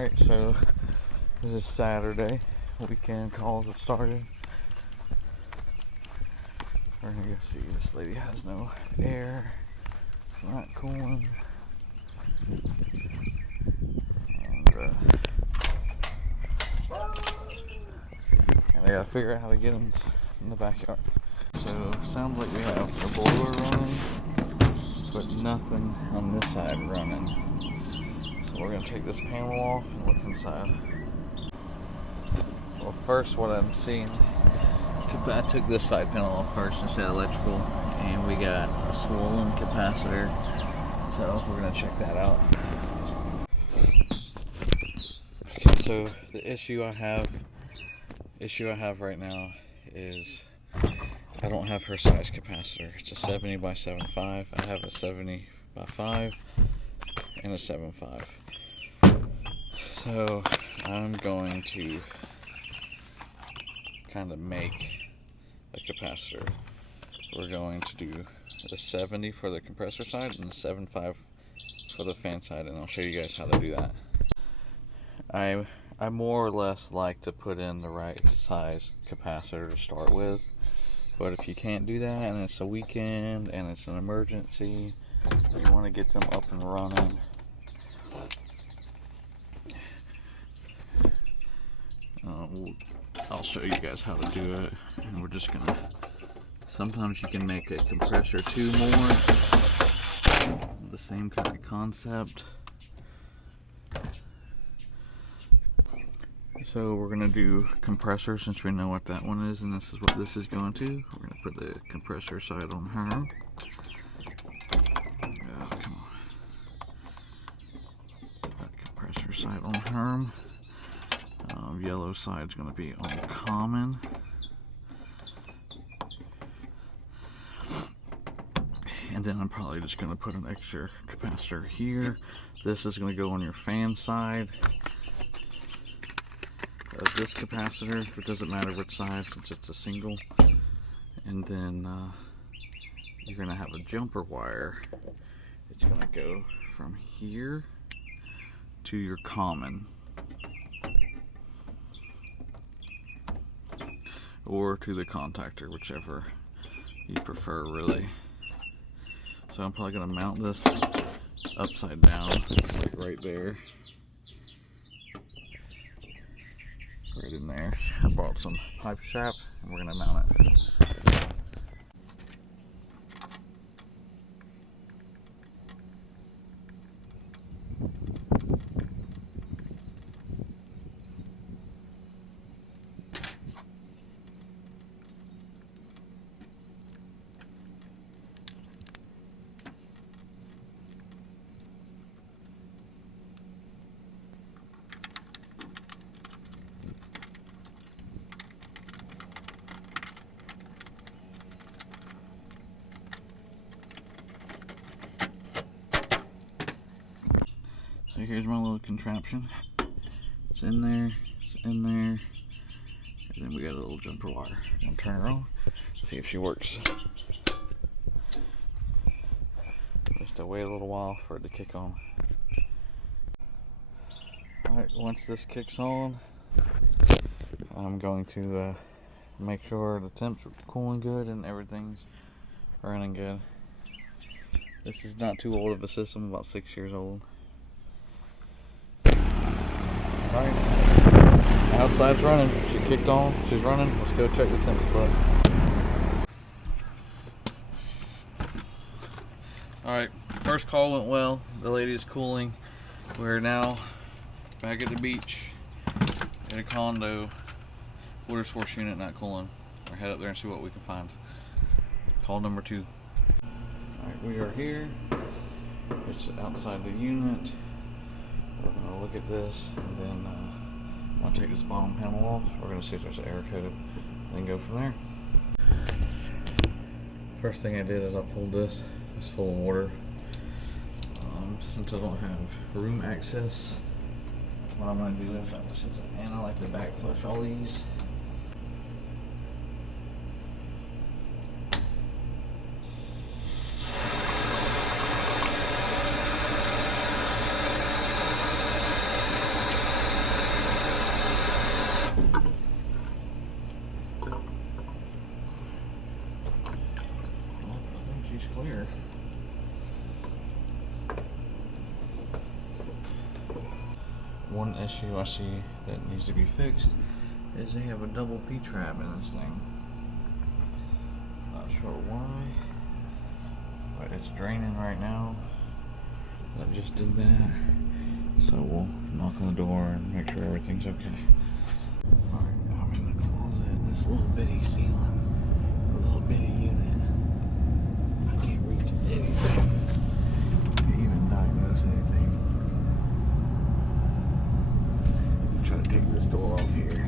Alright, so this is Saturday. Weekend calls have started. We're gonna go see. This lady has no air. It's not cooling. And I gotta figure out how to get them in the backyard. So sounds like we have a boiler running, but nothing on this side running. So we're gonna take this panel off and look inside. Well, first what I'm seeing, I took this side panel off first instead of electrical, and we got a swollen capacitor. So we're gonna check that out. Okay, so the issue I have right now is I don't have her size capacitor. It's a 70 by 7.5. I have a 70 by 5 and a 7.5. So I'm going to kind of make a capacitor. We're going to do the 70 for the compressor side and the 7.5 for the fan side, and I'll show you guys how to do that. I more or less like to put in the right size capacitor to start with, but if you can't do that and it's a weekend and it's an emergency, you want to get them up and running. I'll show you guys how to do it, and we're just gonna, sometimes you can make a compressor 2 more, the same kind of concept. So we're gonna do compressor since we know what that one is, and this is what this is going to. We're gonna put the compressor side on her. Oh, come on. Put that compressor side on her. Yellow side's going to be on common. And then I'm probably just going to put an extra capacitor here. This is going to go on your fan side of this capacitor. It doesn't matter which side since it's a single. And then you're going to have a jumper wire. It's going to go from here to your common, or to the contactor, whichever you prefer, really. So I'm probably going to mount this upside down, like right there, right in there. I bought some pipe strap, and we're going to mount it. So here's my little contraption. It's in there, and then we got a little jumper wire. I'm gonna turn her on, see if she works. Just to wait a little while for it to kick on. Alright, once this kicks on, I'm going to make sure the temps are cooling good and everything's running good. This is not too old of a system, about 6 years old. Alright, outside's running. She kicked on, she's running. Let's go check the temp spot. Alright, first call went well. The lady is cooling. We're now back at the beach in a condo. Water source unit not cooling. We'll head up there and see what we can find. Call number 2. Alright, we are here. It's outside the unit. We're going to look at this, and then I'm going to take this bottom panel off. We're going to see if there's an air code, and then go from there. First thing I did is I pulled this. It's full of water. Since I don't have room access, what I'm going to do is I like to back flush all these. clear. One issue I see that needs to be fixed is they have a double P-trap in this thing. Not sure why, but it's draining right now. I just did that, so we'll knock on the door and make sure everything's okay. Alright, I'm in the closet. This little bitty ceiling, a little bitty unit. I can't reach anything. Can't even diagnose anything. I'm trying to take this door off here.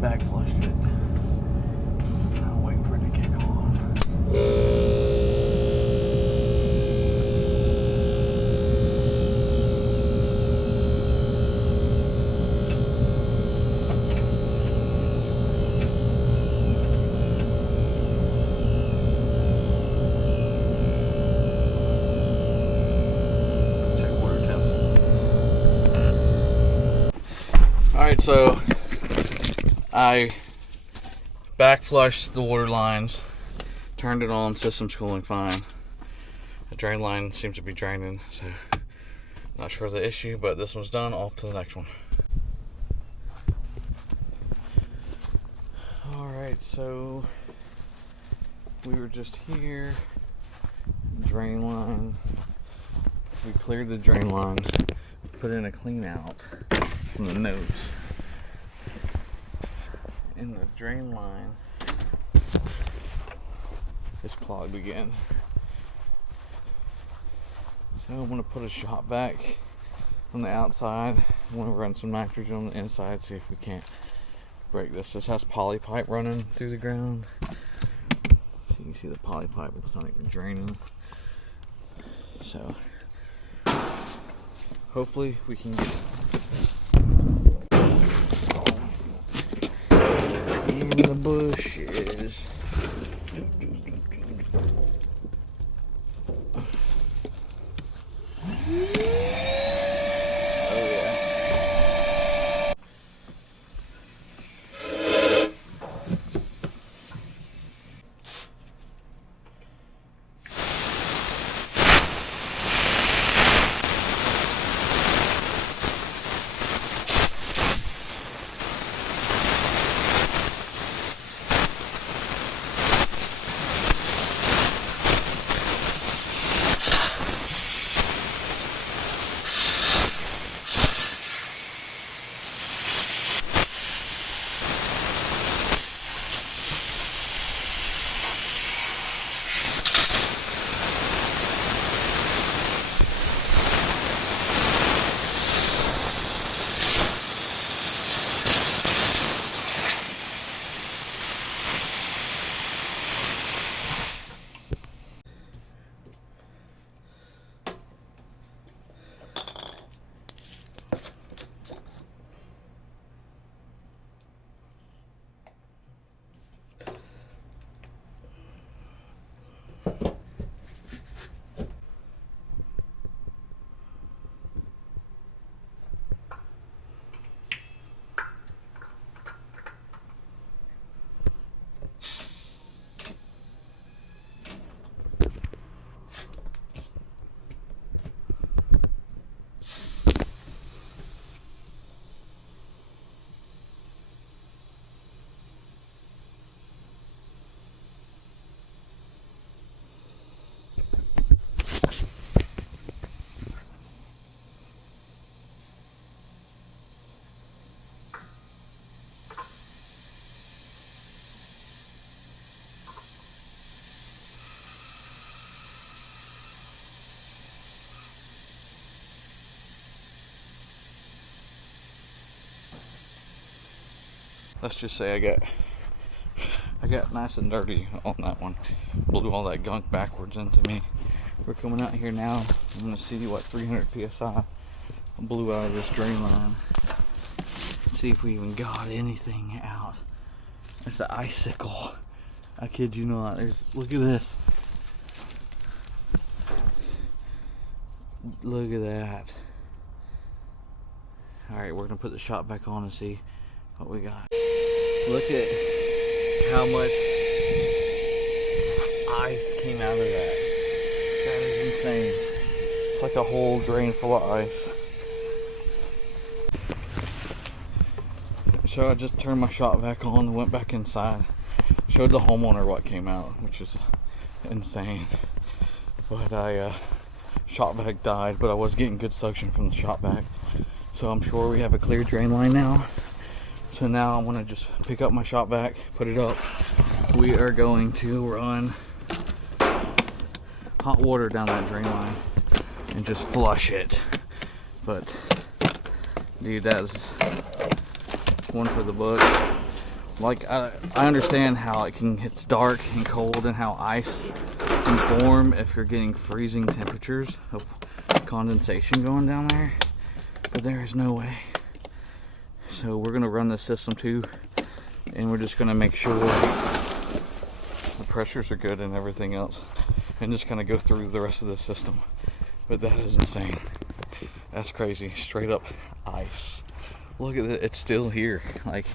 Back flushed it. I'm waiting for it to kick on. Check water temps. Alright, so I back flushed the water lines, turned it on, system's cooling fine. The drain line seems to be draining, so not sure of the issue, but this one's done. Off to the next one. Alright, so we were just here, drain line. We cleared the drain line, put in a clean out from the nose. And the drain line is clogged again. So I'm going to put a shot back on the outside. I'm going to run some nitrogen on the inside, see if we can't break this. This has poly pipe running through the ground. So you can see the poly pipe is not even draining. So hopefully we can get in the bushes. let's just say I got nice and dirty on that one. Blew all that gunk backwards into me. We're coming out here now. I'm gonna see what 300 psi blew out of this drain line. See if we even got anything out. It's an icicle. I kid you not. Look at this. Look at that. Alright, we're gonna put the shot back on and see what we got. Look at how much ice came out of that. That is insane. It's like a whole drain full of ice. So I just turned my shot vac on and went back inside. Showed the homeowner what came out, which is insane. But shot vac died, but I was getting good suction from the shot vac. So I'm sure we have a clear drain line now. So now I'm gonna just pick up my shot vac, put it up. We are going to run hot water down that drain line and just flush it. But dude, that's one for the book. Like I understand how it's dark and cold and how ice can form if you're getting freezing temperatures of condensation going down there, but there is no way. So we're gonna run this system too, and we're just gonna make sure the pressures are good and everything else, and just kind of go through the rest of the system. But that is insane. That's crazy. Straight up ice. Look at it. It's still here. Like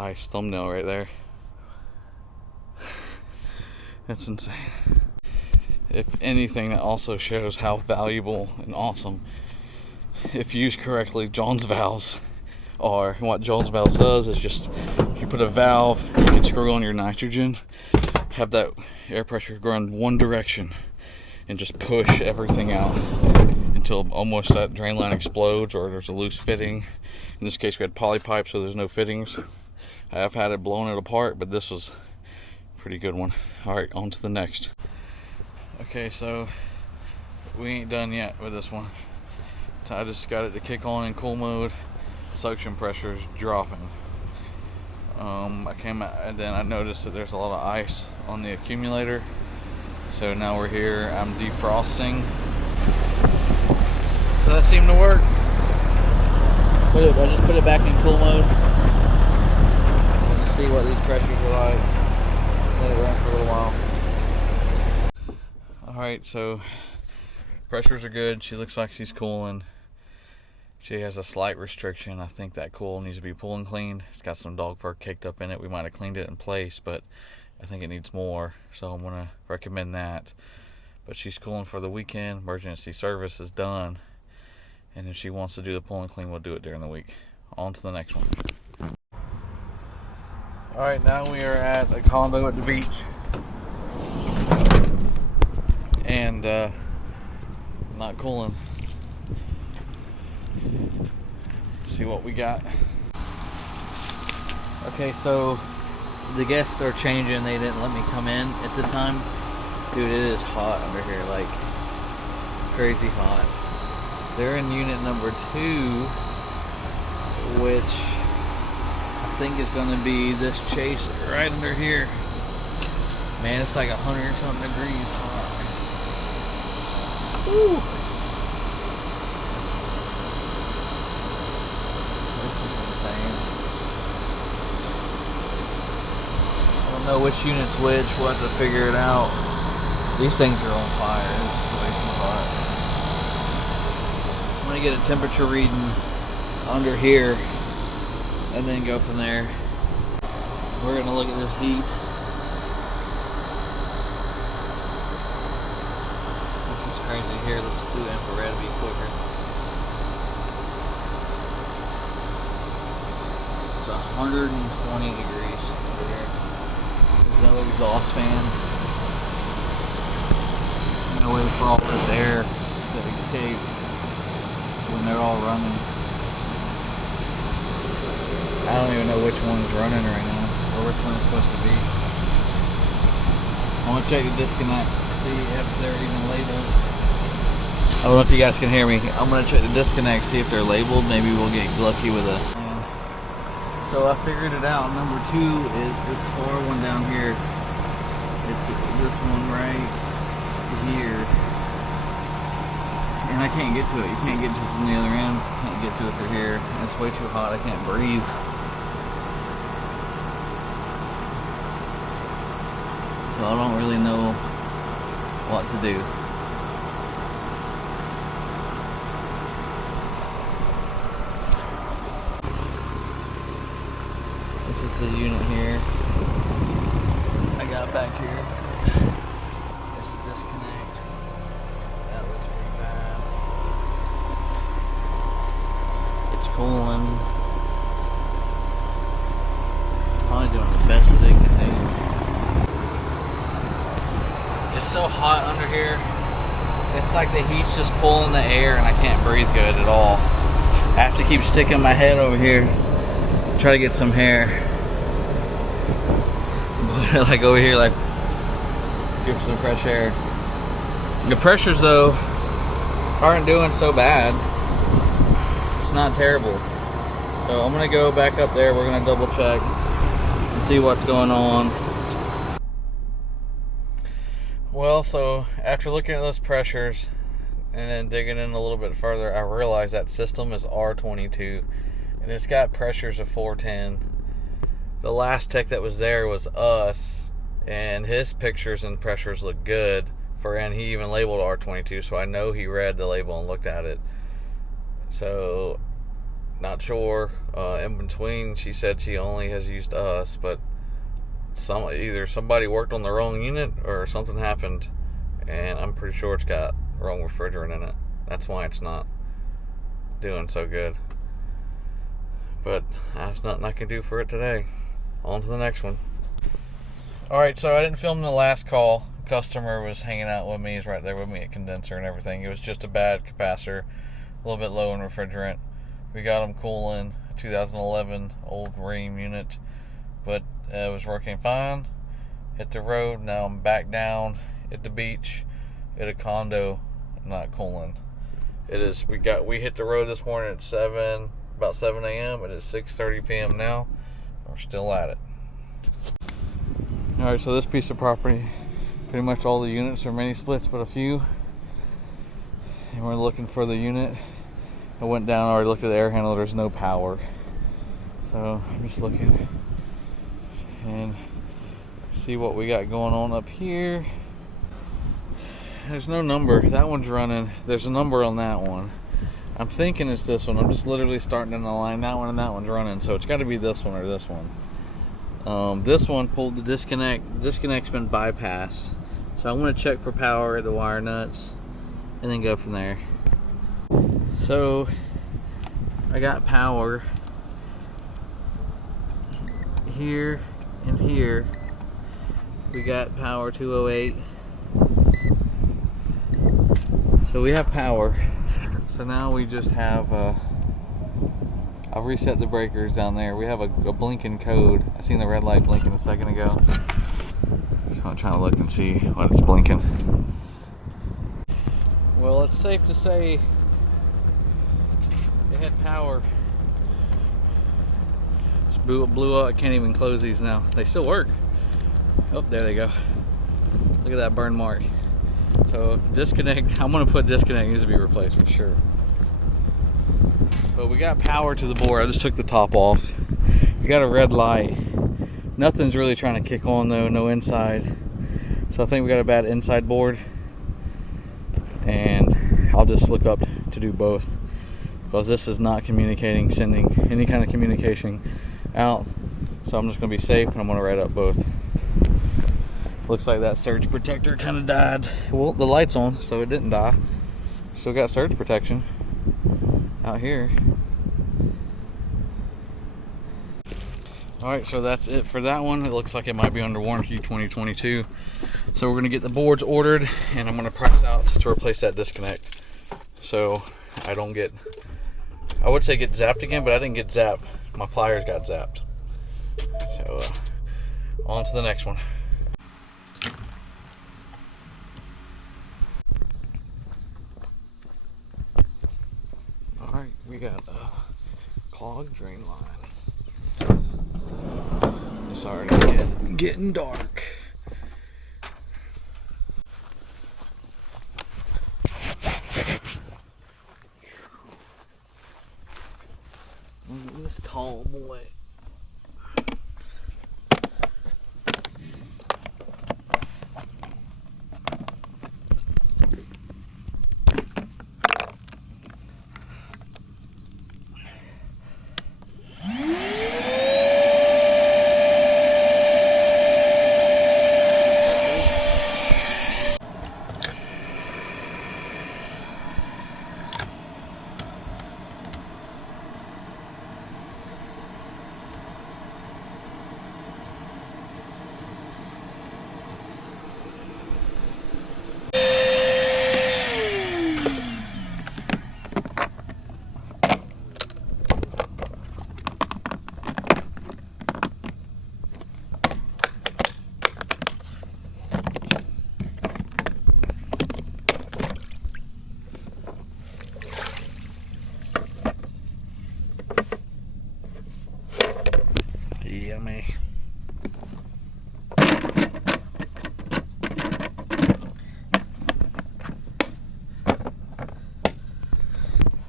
ice thumbnail right there. That's insane. If anything, that also shows how valuable and awesome, if used correctly, Jones valves are. And what Jones valves does is just, you put a valve, you can screw on your nitrogen, have that air pressure go in one direction, and just push everything out until almost that drain line explodes or there's a loose fitting. In this case we had poly pipe, so there's no fittings. I have had it blown it apart, but this was a pretty good one. Alright, on to the next. Okay, so we ain't done yet with this one. So I just got it to kick on in cool mode. Suction pressure is dropping. I came out and then I noticed that there's a lot of ice on the accumulator. So now we're here, I'm defrosting. So that seemed to work. I just put it back in cool mode. Let's see what these pressures are like. Let it run for a little while. Alright, so pressures are good. She looks like she's cooling. She has a slight restriction. I think that coil needs to be pulled and cleaned. It's got some dog fur caked up in it. We might have cleaned it in place, but I think it needs more. So I'm going to recommend that. But she's cooling for the weekend. Emergency service is done. And if she wants to do the pull and clean, we'll do it during the week. On to the next one. Alright, now we are at a condo at the beach. And not cooling. See what we got. Okay, so the guests are changing. They didn't let me come in at the time. Dude, it is hot under here, like crazy hot. They're in unit number 2, which I think is going to be this chase right under here. Man, it's like 100 something degrees hot. Woo! This is insane. I don't know which unit's which. We'll have to figure it out. These things are on fire. This is way too hot. I'm going to get a temperature reading under here and then go from there. We're going to look at this heat. This is crazy here. Let's do infrared to be quicker. It's 120 degrees over here. There's no exhaust fan. No way for all this air to escape when they're all running. I don't even know which one's running right now, or which one it's supposed to be. I want to check the disconnects to see if they're even labeled. I don't know if you guys can hear me. I'm gonna check the disconnect, see if they're labeled. Maybe we'll get lucky with a. So I figured it out. Number 2 is this far one down here. It's this one right here, and I can't get to it. You can't get to it from the other end. Can't get to it through here. And it's way too hot. I can't breathe. So I don't really know what to do. This is the unit here. I got it back here. There's a disconnect. That looks pretty bad. It's cooling. Probably doing the best that they can do. It's so hot under here. It's like the heat's just pulling the air and I can't breathe good at all. I have to keep sticking my head over here, try to get some hair. But like over here, like give some fresh air. The pressures though aren't doing so bad. It's not terrible. So I'm gonna go back up there. We're gonna double check and see what's going on. Well, so after looking at those pressures and then digging in a little bit further, I realized that system is R22 and it's got pressures of 410. The last tech that was there was us, and his pictures and pressures look good and he even labeled R22, so I know he read the label and looked at it. So not sure. In between, she said she only has used us, but either somebody worked on the wrong unit or something happened, and I'm pretty sure it's got wrong refrigerant in it. That's why it's not doing so good. But that's nothing I can do for it today. On to the next one. Alright, so I didn't film the last call. Customer was hanging out with me. He's right there with me at condenser and everything. It was just a bad capacitor, a little bit low in refrigerant. We got him cooling, 2011 old Ream unit, but it was working fine. Hit the road. Now I'm back down at the beach at a condo, not cooling. It is. We hit the road this morning at about 7 a.m. It is 6:30 p.m. now. We're still at it. Alright, so this piece of property, pretty much all the units are mini splits but a few. And we're looking for the unit. I went down, already looked at the air handler, there's no power. So I'm just looking and see what we got going on up here. There's no number. That one's running. There's a number on that one. I'm thinking it's this one. I'm just literally starting in the line. That one and that one's running, so it's got to be this one or this one. This one pulled the disconnect. The disconnect's been bypassed, so I'm going to check for power at the wire nuts and then go from there. So I got power here and here. We got power 208. So we have power. So now we just have I'll reset the breakers down there. We have a blinking code. I seen the red light blinking a second ago. So I'm trying to look and see what it's blinking. Well, it's safe to say it had power. Just blew up. I can't even close these now. They still work. Oh, there they go. Look at that burn mark. So disconnect, I'm gonna put disconnect needs to be replaced for sure. But we got power to the board. I just took the top off. We got a red light. Nothing's really trying to kick on though, no inside. So I think we got a bad inside board. And I'll just look up to do both, because this is not communicating, sending any kind of communication out. So I'm just gonna be safe and I'm gonna write up both. Looks like that surge protector kind of died. Well, the light's on, so it didn't die. Still got surge protection out here. Alright, so that's it for that one. It looks like it might be under warranty 2022. So we're going to get the boards ordered, and I'm going to price out to replace that disconnect. So I don't get, I would say get zapped again, but I didn't get zapped. My pliers got zapped. So on to the next one. we got a clogged drain line. It's already getting dark. Look at this tall boy. Yummy.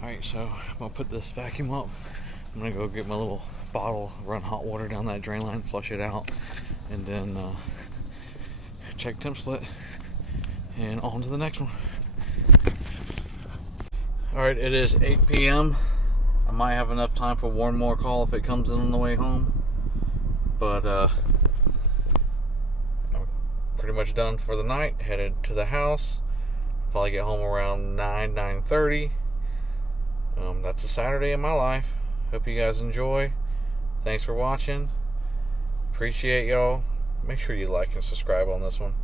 Alright, so I'm gonna put this vacuum up. I'm gonna go get my little bottle, run hot water down that drain line, flush it out, and then check temp split, and on to the next one. Alright, it is 8 p.m. I might have enough time for one more call if it comes in on the way home. But I'm pretty much done for the night. Headed to the house. Probably get home around 9:30. That's a Saturday in my life. Hope you guys enjoy. Thanks for watching. Appreciate y'all. Make sure you like and subscribe on this one.